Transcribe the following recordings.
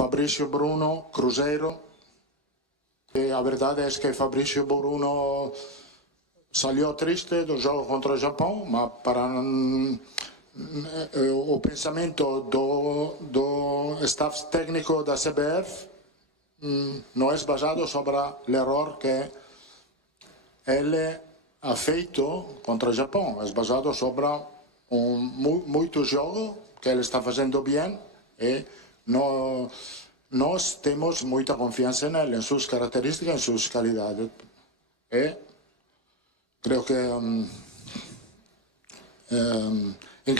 Fabrício Bruno, Cruzeiro. E a verdade é que Fabrício Bruno saiu triste do jogo contra o Japão, mas para o pensamento do staff técnico da CBF não é baseado sobre o erro que ele ha feito contra o Japão, é baseado sobre muito jogo que ele está fazendo bem e nós temos muita confiança nele, em suas características, em suas qualidades. E creio que,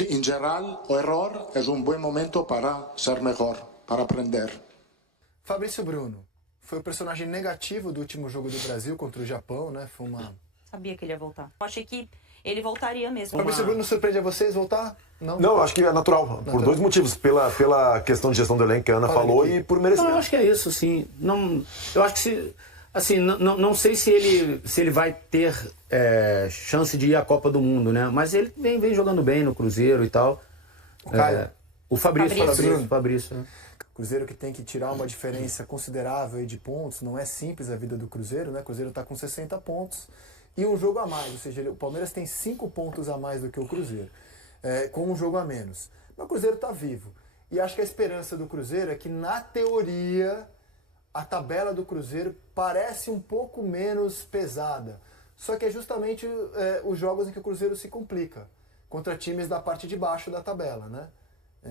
em geral, o erro é bom momento para ser melhor, para aprender. Fabrício Bruno foi o personagem negativo do último jogo do Brasil contra o Japão, né? Foi uma... Sabia que ele ia voltar. Eu achei que ele voltaria mesmo. Fabrício Bruno surpreende a vocês voltar? Não, acho que é natural. Por dois motivos. Pela questão de gestão do elenco que a Ana falou e por merecimento. Não, eu acho que é isso, sim. Não, eu acho que se... Assim, não sei se ele vai ter chance de ir à Copa do Mundo, né? Mas ele vem jogando bem no Cruzeiro e tal. O Caio? O Fabrício. Né? Cruzeiro que tem que tirar uma diferença considerável de pontos. Não é simples a vida do Cruzeiro, né? O Cruzeiro está com 60 pontos e um jogo a mais. Ou seja, o Palmeiras tem 5 pontos a mais do que o Cruzeiro, com um jogo a menos. Mas o Cruzeiro está vivo. E acho que a esperança do Cruzeiro é que, na teoria, a tabela do Cruzeiro parece um pouco menos pesada. Só que é justamente os jogos em que o Cruzeiro se complica contra times da parte de baixo da tabela, né?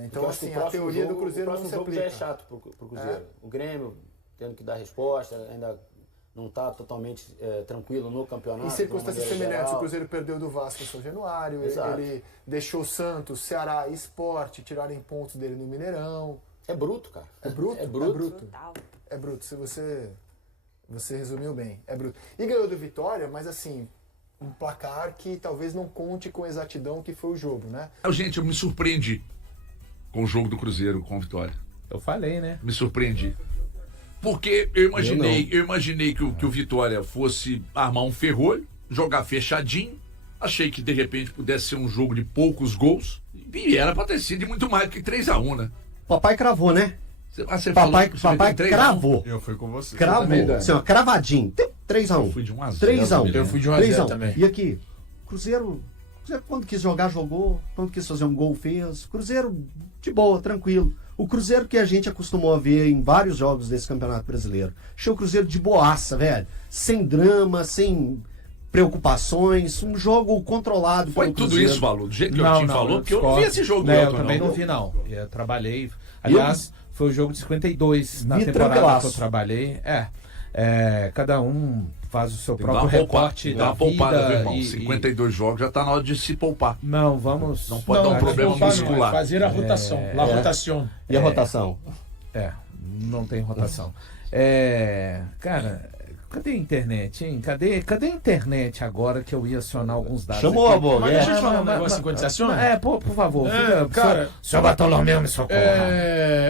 Então, assim, a teoria do Cruzeiro não se aplica. O próximo jogo já é chato pro Cruzeiro. O Grêmio tendo que dar resposta, ainda não está totalmente tranquilo no campeonato. Em circunstâncias semelhantes, o Cruzeiro perdeu do Vasco em São Januário, ele deixou Santos, Ceará e Sport tirarem pontos dele no Mineirão. É bruto, cara. É bruto? É bruto. Brutal. É bruto, se você resumiu bem, é bruto. E ganhou do Vitória, mas assim, um placar que talvez não conte com exatidão que foi o jogo, né? Gente, eu me surpreendi com o jogo do Cruzeiro, com a vitória. Eu falei, né? Me surpreendi. Porque eu imaginei que o Vitória fosse armar um ferrolho, jogar fechadinho. Achei que de repente pudesse ser um jogo de poucos gols. E era pra ter sido de muito mais do que 3-1, né? Papai cravou, né? Você Papai falou que cravou. Eu fui com você. Cravou. Assim, ó, cravadinho. 3-1. Eu fui de 1-0. 3-1. Eu fui de 1-0 também. E aqui, Cruzeiro, quando quis jogar, jogou. Quando quis fazer um gol, fez. Cruzeiro, de boa, tranquilo. O Cruzeiro que a gente acostumou a ver em vários jogos desse Campeonato Brasileiro. Achei o Cruzeiro de boaça, velho. Sem drama, sem preocupações. Um jogo controlado Foi pelo tudo Cruzeiro. isso, Valor? Do jeito que eu te falou? Porque eu não vi esse jogo do Eu Elton, também não vi, não. Eu trabalhei. Aliás, foi o jogo de 52 na temporada que eu trabalhei. Cada um faz o seu próprio recorte da vida. Meu irmão. 52 jogos, já tá na hora de se poupar. Não, vamos... Não pode dar um problema muscular. Fazer a rotação. Rotação. E a rotação? Não tem rotação. Cara, cadê a internet, hein? Cadê a internet agora que eu ia acionar alguns dados? Chamou a boca. Mas deixa eu te falar um negócio enquanto você aciona. Por favor. Cara, Seu Bartolomeu me socorra.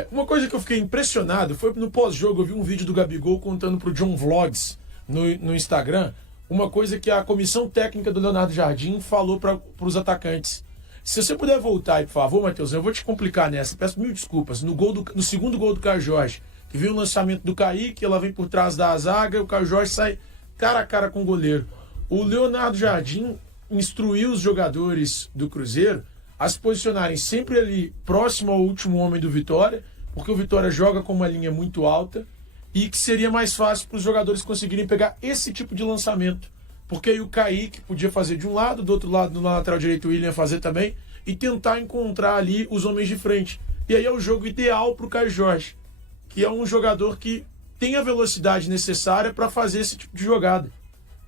Uma coisa que eu fiquei impressionado foi no pós-jogo, eu vi um vídeo do Gabigol contando pro John Vlogs no Instagram, uma coisa que a comissão técnica do Leonardo Jardim falou para os atacantes. Se você puder voltar aí, por favor, Matheus, eu vou te complicar nessa, peço mil desculpas. No segundo gol do Caio Jorge, que viu o lançamento do Kaique, ela vem por trás da zaga, o Caio Jorge sai cara a cara com o goleiro. O Leonardo Jardim instruiu os jogadores do Cruzeiro a se posicionarem sempre ali próximo ao último homem do Vitória, porque o Vitória joga com uma linha muito alta e que seria mais fácil para os jogadores conseguirem pegar esse tipo de lançamento. Porque aí o Kaique podia fazer de um lado, do outro lado, no lateral direito, o William fazer também, e tentar encontrar ali os homens de frente. E aí é o jogo ideal para o Caio Jorge, que é um jogador que tem a velocidade necessária para fazer esse tipo de jogada.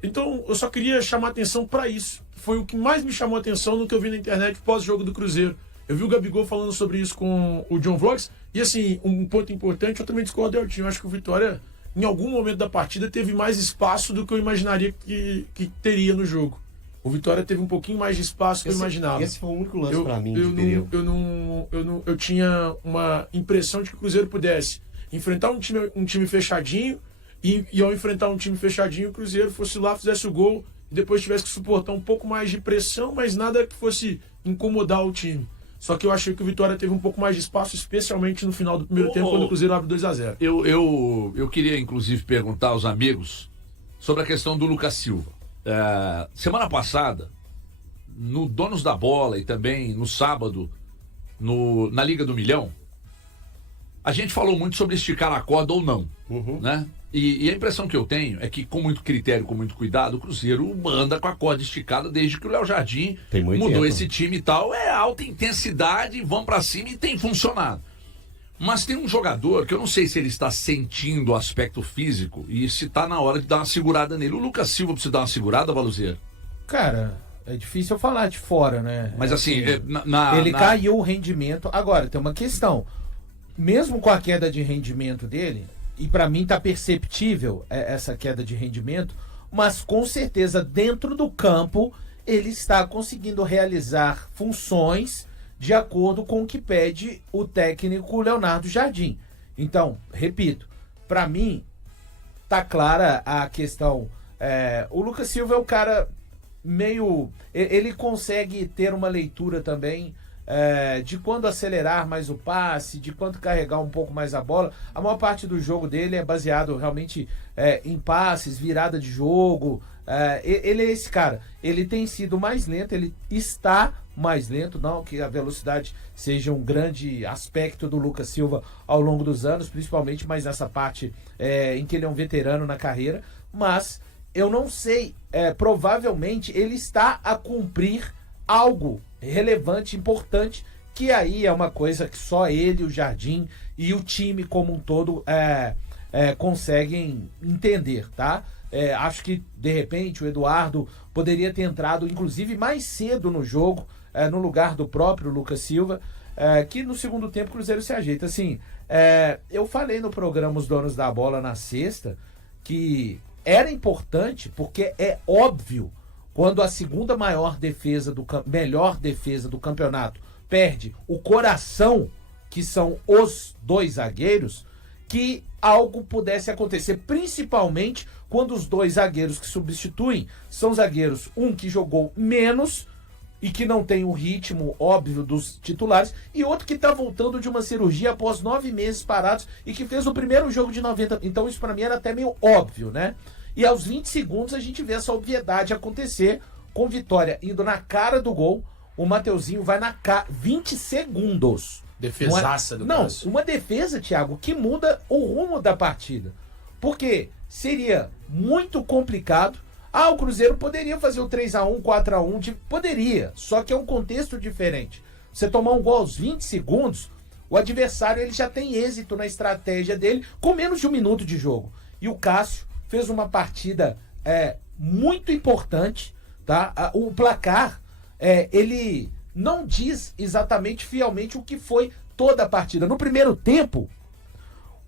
Então, eu só queria chamar atenção para isso. Foi o que mais me chamou a atenção no que eu vi na internet pós-jogo do Cruzeiro. Eu vi o Gabigol falando sobre isso com o John Vlogs. E assim, um ponto importante, eu também discordo do Eltinho. Eu acho que o Vitória, em algum momento da partida, teve mais espaço do que eu imaginaria que teria no jogo. O Vitória teve um pouquinho mais de espaço do que eu imaginava. Esse foi o único lance para mim de perigo. Eu tinha uma impressão de que o Cruzeiro pudesse enfrentar um time fechadinho e ao enfrentar um time fechadinho, o Cruzeiro fosse lá, fizesse o gol e depois tivesse que suportar um pouco mais de pressão, mas nada que fosse incomodar o time. Só que eu achei que o Vitória teve um pouco mais de espaço, especialmente no final do primeiro tempo, quando o Cruzeiro abre 2-0. Eu queria, inclusive, perguntar aos amigos sobre a questão do Lucas Silva. Semana passada, no Donos da Bola e também no sábado, na Liga do Milhão, a gente falou muito sobre esticar a corda ou não, né? E a impressão que eu tenho é que, com muito critério, com muito cuidado, o Cruzeiro anda com a corda esticada desde que o Léo Jardim mudou esse time e tal. É alta intensidade, vão pra cima e tem funcionado. Mas tem um jogador que eu não sei se ele está sentindo o aspecto físico e se tá na hora de dar uma segurada nele. O Lucas Silva precisa dar uma segurada, Valuzeiro? Cara, é difícil eu falar de fora, né? Mas assim, ele caiu o rendimento. Agora, tem uma questão. Mesmo com a queda de rendimento dele, e para mim tá perceptível essa queda de rendimento, mas com certeza dentro do campo ele está conseguindo realizar funções de acordo com o que pede o técnico Leonardo Jardim. Então, repito, para mim tá clara a questão. O Lucas Silva é o cara meio... Ele consegue ter uma leitura também de quando acelerar mais o passe, de quando carregar um pouco mais a bola. A maior parte do jogo dele é baseado realmente em passes, virada de jogo. Ele é esse cara. Ele tem sido mais lento, ele está mais lento, não que a velocidade seja um grande aspecto do Lucas Silva ao longo dos anos, principalmente mais nessa parte em que ele é um veterano na carreira, mas eu não sei, provavelmente ele está a cumprir algo relevante, importante, que aí é uma coisa que só ele, o Jardim e o time como um todo conseguem entender, tá? Acho que de repente o Eduardo poderia ter entrado inclusive mais cedo no jogo, no lugar do próprio Lucas Silva, que no segundo tempo o Cruzeiro se ajeita. Assim, eu falei no programa Os Donos da Bola na sexta que era importante, porque é óbvio, quando a segunda melhor defesa do campeonato perde o coração, que são os dois zagueiros, que algo pudesse acontecer, principalmente quando os dois zagueiros que substituem são zagueiros, um que jogou menos e que não tem o ritmo óbvio dos titulares, e outro que está voltando de uma cirurgia após 9 meses parados e que fez o primeiro jogo de 90. Então isso para mim era até meio óbvio, né? E aos 20 segundos a gente vê essa obviedade acontecer, com Vitória indo na cara do gol, o Mateuzinho vai na cara, 20 segundos. Defesaça do Cássio. Uma defesa, Thiago, que muda o rumo da partida. Porque seria muito complicado. O Cruzeiro poderia fazer o 3-1, 4-1, poderia, só que é um contexto diferente. Você tomar um gol aos 20 segundos, o adversário ele já tem êxito na estratégia dele com menos de 1 minuto de jogo. E o Cássio fez uma partida muito importante, tá? O placar, ele não diz exatamente fielmente o que foi toda a partida. No primeiro tempo,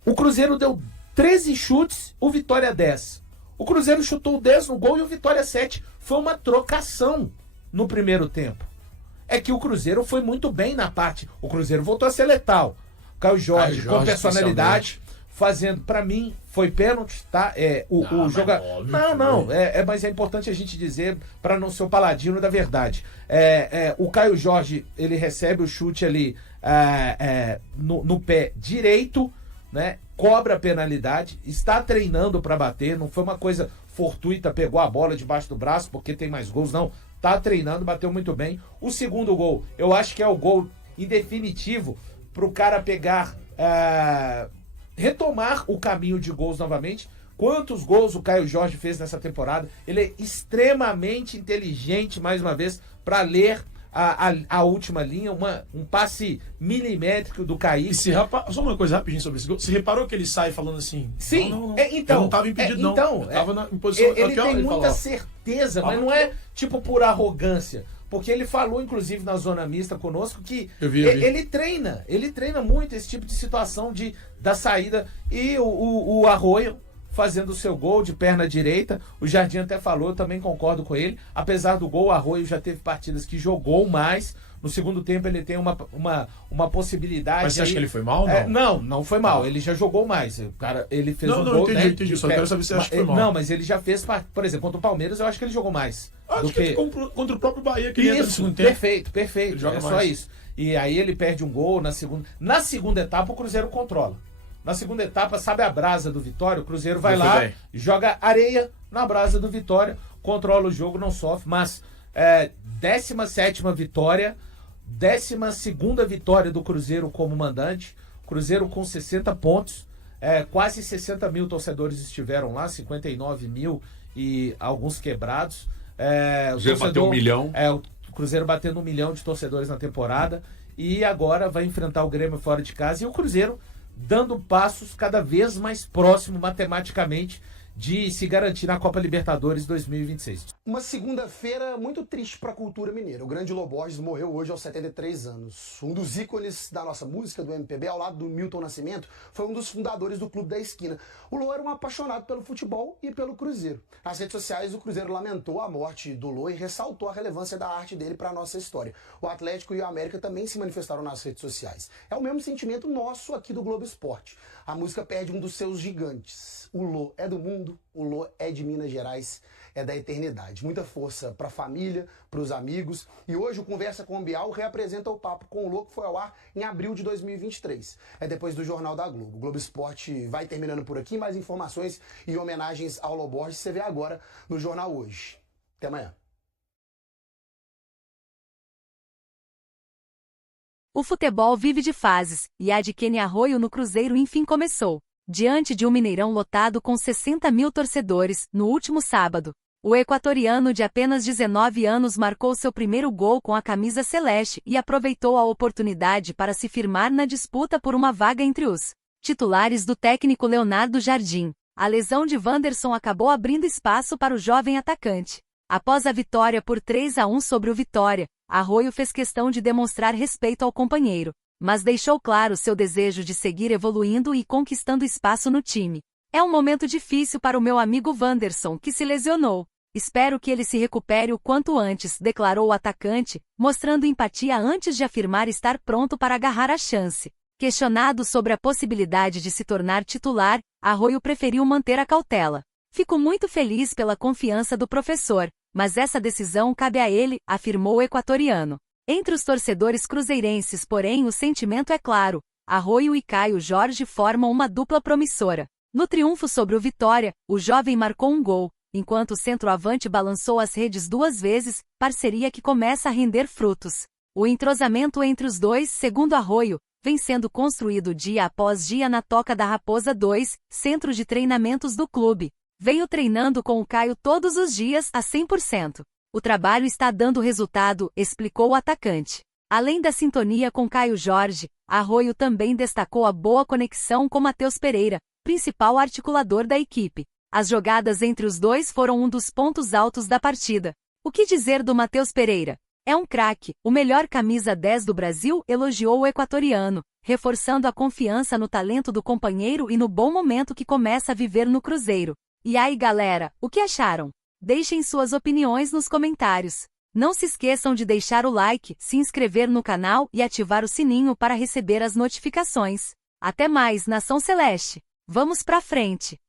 o Cruzeiro deu 13 chutes, o Vitória 10. O Cruzeiro chutou 10 no gol e o Vitória 7. Foi uma trocação no primeiro tempo. É que o Cruzeiro foi muito bem na parte. O Cruzeiro voltou a ser letal. Caio Jorge com personalidade, fazendo, pra mim, foi pênalti, tá? O jogador. Não, mas é importante a gente dizer para não ser o paladino da verdade. O Caio Jorge, ele recebe o chute ali no pé direito, né? Cobra a penalidade, está treinando para bater, não foi uma coisa fortuita, pegou a bola debaixo do braço porque tem mais gols, não. Tá treinando, bateu muito bem. O segundo gol, eu acho que é o gol em definitivo pro cara pegar, retomar o caminho de gols novamente. Quantos gols o Caio Jorge fez nessa temporada? Ele é extremamente inteligente, mais uma vez, para ler a última linha, um passe milimétrico do Kaique. Só uma coisa rapidinho sobre esse gol. Você reparou que ele sai falando assim? Sim, não. Então. Eu não estava impedido, não. Eu tava em posição... Ele tem muita certeza, mas não é tipo por arrogância. Porque ele falou, inclusive, na zona mista conosco, que eu vi. Ele treina muito esse tipo de situação da saída. E o Arroio fazendo o seu gol de perna direita. O Jardim até falou, eu também concordo com ele. Apesar do gol, o Arroio já teve partidas que jogou mais. No segundo tempo ele tem uma possibilidade. Mas você acha que ele foi mal ou não? Não foi mal. Ele já jogou mais. O cara, ele fez um gol. Entendi. Só quero saber se você acha que foi mal. Não, mas ele já fez, por exemplo, contra o Palmeiras, eu acho que ele jogou mais. Acho que contra o próprio Bahia, que ele entra no segundo tempo. Perfeito. Ele joga só mais. isso. e aí ele perde um gol na segunda. Na segunda etapa, o Cruzeiro controla. Na segunda etapa, sabe a brasa do Vitória? O Cruzeiro vai lá, joga areia na brasa do Vitória, controla o jogo, não sofre, mas 17ª vitória, 12ª vitória do Cruzeiro como mandante, Cruzeiro com 60 pontos, quase 60 mil torcedores estiveram lá, 59 mil e alguns quebrados. O Cruzeiro bateu 1 milhão. O Cruzeiro batendo 1 milhão de torcedores na temporada e agora vai enfrentar o Grêmio fora de casa e o Cruzeiro dando passos cada vez mais próximo matematicamente de se garantir na Copa Libertadores 2026. Uma segunda-feira muito triste para a cultura mineira. O grande Lô Borges morreu hoje aos 73 anos. Um dos ícones da nossa música, do MPB, ao lado do Milton Nascimento, foi um dos fundadores do Clube da Esquina. O Lô era um apaixonado pelo futebol e pelo Cruzeiro. Nas redes sociais, o Cruzeiro lamentou a morte do Lô e ressaltou a relevância da arte dele para a nossa história. O Atlético e o América também se manifestaram nas redes sociais. É o mesmo sentimento nosso aqui do Globo Esporte. A música perde um dos seus gigantes. O Lô é do mundo, o Lô é de Minas Gerais, é da eternidade. Muita força para a família, para os amigos. E hoje o Conversa com o Bial reapresenta o Papo com o Lô, que foi ao ar em abril de 2023. É depois do Jornal da Globo. O Globo Esporte vai terminando por aqui. Mais informações e homenagens ao Lô Borges você vê agora no Jornal Hoje. Até amanhã. O futebol vive de fases, e a de Kenny Arroio no Cruzeiro enfim começou. Diante de um Mineirão lotado com 60 mil torcedores, no último sábado, o equatoriano de apenas 19 anos marcou seu primeiro gol com a camisa celeste e aproveitou a oportunidade para se firmar na disputa por uma vaga entre os titulares do técnico Leonardo Jardim. A lesão de Wanderson acabou abrindo espaço para o jovem atacante. Após a vitória por 3-1 sobre o Vitória, Arroio fez questão de demonstrar respeito ao companheiro, mas deixou claro seu desejo de seguir evoluindo e conquistando espaço no time. É um momento difícil para o meu amigo Wanderson, que se lesionou. Espero que ele se recupere o quanto antes, declarou o atacante, mostrando empatia antes de afirmar estar pronto para agarrar a chance. Questionado sobre a possibilidade de se tornar titular, Arroio preferiu manter a cautela. Fico muito feliz pela confiança do professor, mas essa decisão cabe a ele, afirmou o equatoriano. Entre os torcedores cruzeirenses, porém, o sentimento é claro. Arroio e Caio Jorge formam uma dupla promissora. No triunfo sobre o Vitória, o jovem marcou um gol, enquanto o centroavante balançou as redes 2 vezes, parceria que começa a render frutos. O entrosamento entre os dois, segundo Arroio, vem sendo construído dia após dia na Toca da Raposa 2, centro de treinamentos do clube. Venho treinando com o Caio todos os dias a 100%. O trabalho está dando resultado, explicou o atacante. Além da sintonia com Caio Jorge, Arroio também destacou a boa conexão com Matheus Pereira, principal articulador da equipe. As jogadas entre os dois foram um dos pontos altos da partida. O que dizer do Matheus Pereira? É um craque, o melhor camisa 10 do Brasil, elogiou o equatoriano, reforçando a confiança no talento do companheiro e no bom momento que começa a viver no Cruzeiro. E aí, galera, o que acharam? Deixem suas opiniões nos comentários. Não se esqueçam de deixar o like, se inscrever no canal e ativar o sininho para receber as notificações. Até mais, Nação Celeste! Vamos pra frente!